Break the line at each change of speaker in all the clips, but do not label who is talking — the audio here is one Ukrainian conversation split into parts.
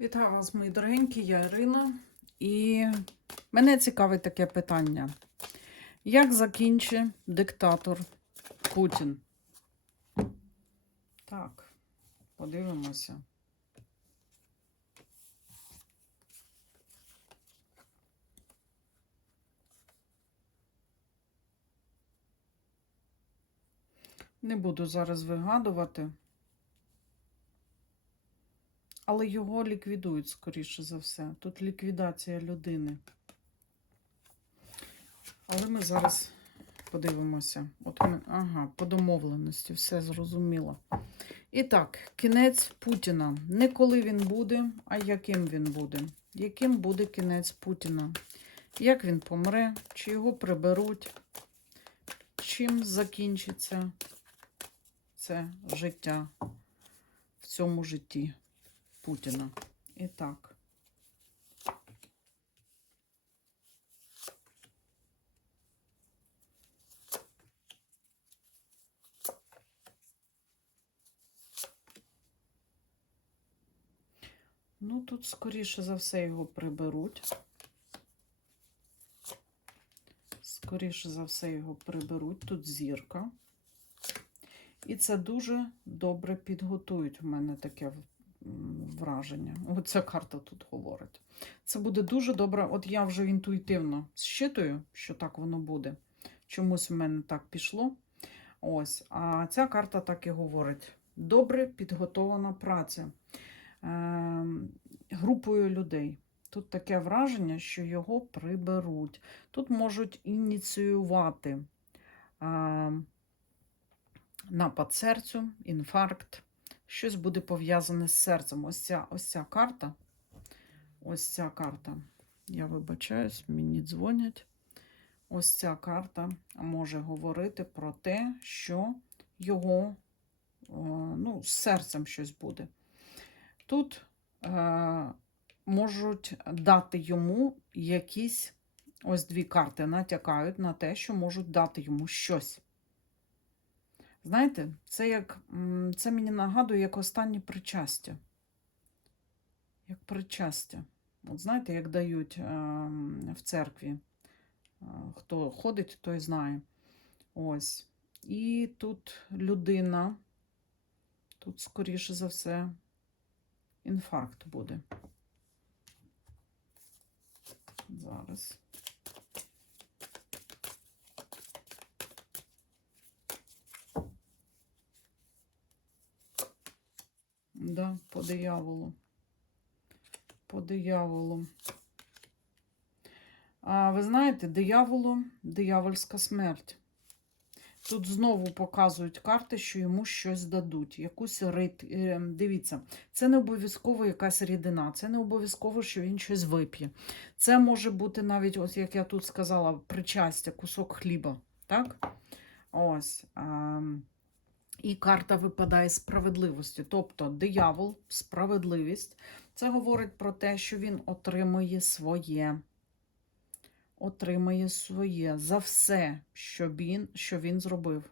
Вітаю вас, мої дорогенькі, я Ірина. І мене цікавить таке питання. Як закінчить диктатор Путін? Так, подивимося. Не буду зараз вигадувати. Але його ліквідують, скоріше за все. Тут ліквідація людини. Але ми зараз подивимося. От ми, ага, по домовленості, все зрозуміло. І так, кінець Путіна. Не коли він буде, а яким він буде. Яким буде кінець Путіна? Як він помре, чи його приберуть? Чим закінчиться це життя в цьому житті? Путіна. І так. Ну, тут, скоріше за все, його приберуть. Скоріше за все, його приберуть. Тут зірка. І це дуже добре підготують. У мене таке враження. Оця карта тут говорить. Це буде дуже добре. От я вже інтуїтивно щитую, що так воно буде. Чомусь в мене так пішло. Ось. А ця карта так і говорить: добре підготована праця е, групою людей. Тут таке враження, що його приберуть. Тут можуть ініціювати е, напад серцю, інфаркт щось буде пов'язане з серцем. Ось ця, ось ця карта. Ось ця карта. Я вибачаюсь, мені дзвонять. Ось ця карта може говорити про те, що його ну, з серцем щось буде. Тут е, можуть дати йому якісь ось дві карти натякають на те, що можуть дати йому щось. Знаєте, це як це мені нагадує як останнє причастя. Як причастя. От знаєте, як дають е, в церкві. Е, Хто ходить, той знає. Ось. І тут людина, тут, скоріше за все, інфаркт буде. Зараз. Да, по дияволу. По дияволу. А ви знаєте, дияволу, диявольська смерть. Тут знову показують карти, що йому щось дадуть. Якусь рит. е, Дивіться, це не обов'язково якась рідина, це не обов'язково, що він щось вип'є. Це може бути навіть, ось як я тут сказала, причастя, кусок хліба. Так? Ось. І карта випадає справедливості. Тобто диявол, справедливість. Це говорить про те, що він отримує своє. Отримає своє за все, що він, що він зробив.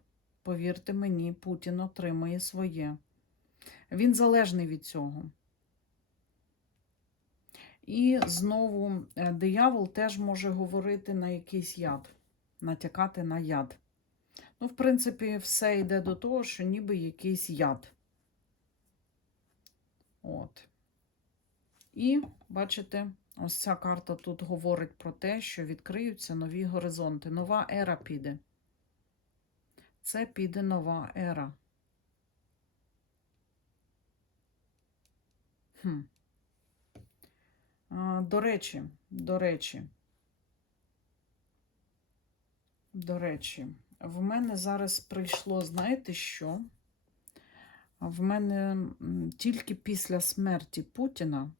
Повірте мені, Путін отримає своє. Він залежний від цього. І знову е, диявол теж може говорити на якийсь яд, натякати на яд. Ну, в принципі, все йде до того, що ніби якийсь яд. От. І, бачите, ось ця карта тут говорить про те, що відкриються нові горизонти. Нова ера піде. Це піде нова ера. Хм. А, до речі, до речі, до речі, в мене зараз прийшло, знаєте що? В мене тільки після смерті Путіна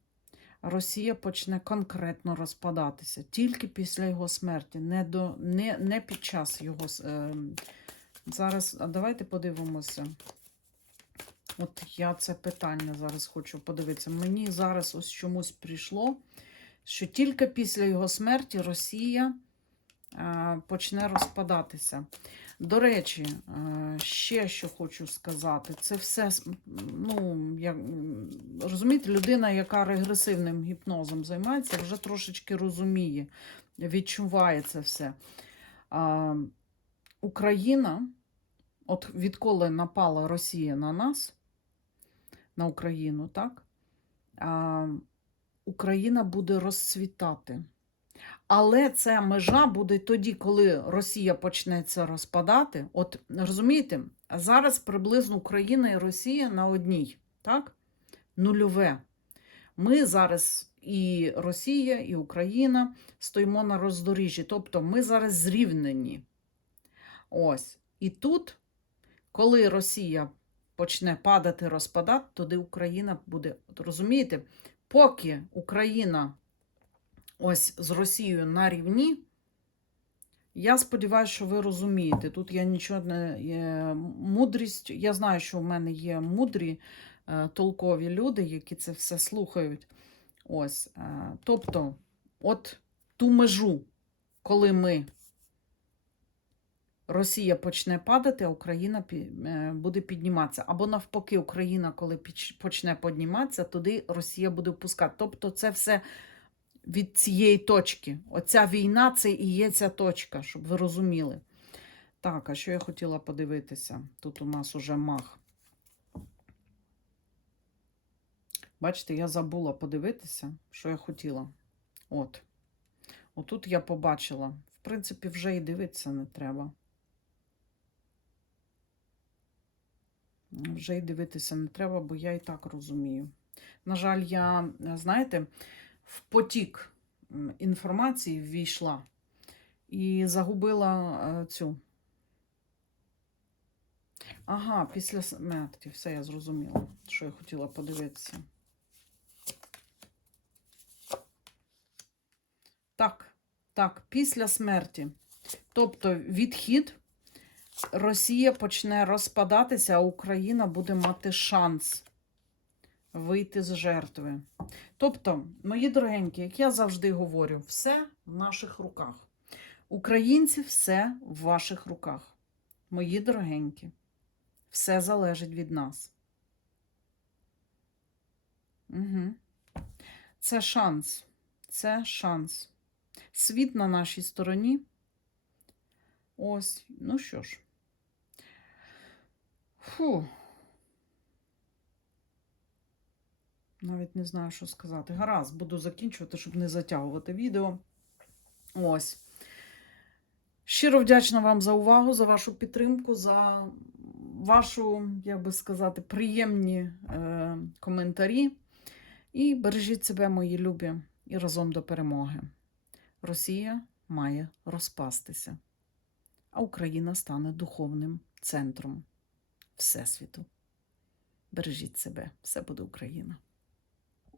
Росія почне конкретно розпадатися. Тільки після його смерті, не, до, не, не під час його. Е, зараз, давайте подивимося. От я це питання зараз хочу подивитися. Мені зараз ось чомусь прийшло, що тільки після його смерті Росія почне розпадатися. До речі, е, ще що хочу сказати, це все, ну, як, розумієте, людина, яка регресивним гіпнозом займається, вже трошечки розуміє, відчуває це все. Україна, от відколи напала Росія на нас, на Україну, так? Україна буде розцвітати. Але ця межа буде тоді, коли Росія почнеться розпадати. От розумієте, зараз приблизно Україна і Росія на одній, так? Нульове. Ми зараз і Росія, і Україна стоїмо на роздоріжжі. Тобто ми зараз зрівнені. Ось. І тут, коли Росія почне падати, розпадати, тоді Україна буде. От розумієте, поки Україна ось з Росією на рівні, я сподіваюся, що ви розумієте. Тут я нічого не є мудрість. Я знаю, що в мене є мудрі, е, толкові люди, які це все слухають. Ось. е, Тобто, от ту межу, коли ми. Росія почне падати, а Україна е, буде підніматися. Або навпаки, Україна, коли почне підніматися, тоді Росія буде впускати. Тобто, це все від цієї точки. Оця війна це і є ця точка, щоб ви розуміли. Так, а що я хотіла подивитися? Тут у нас уже мах. Бачите, я забула подивитися, що я хотіла. От. Отут я побачила. В принципі, вже і дивитися не треба. Вже й дивитися не треба, бо я і так розумію. На жаль, я, знаєте, в потік інформації ввійшла і загубила е, цю. Ага, після смерті. Все я зрозуміла, що я хотіла подивитися. Так, так, після смерті. Тобто відхід Росія почне розпадатися, а Україна буде мати шанс вийти з жертви. Тобто, мої дорогенькі, як я завжди говорю, все в наших руках. Українці, все в ваших руках. Мої дорогенькі, все залежить від нас. Угу. Це шанс. Це шанс. Світ на нашій стороні. Ось, ну що ж. Фу. Навіть не знаю, що сказати. Гаразд, буду закінчувати, щоб не затягувати відео. Ось. Щиро вдячна вам за увагу, за вашу підтримку, за вашу, як би сказати, приємні е, коментарі. І бережіть себе, мої любі, і разом до перемоги. Росія має розпастися, а Україна стане духовним центром Всесвіту. Бережіть себе, все буде Україна.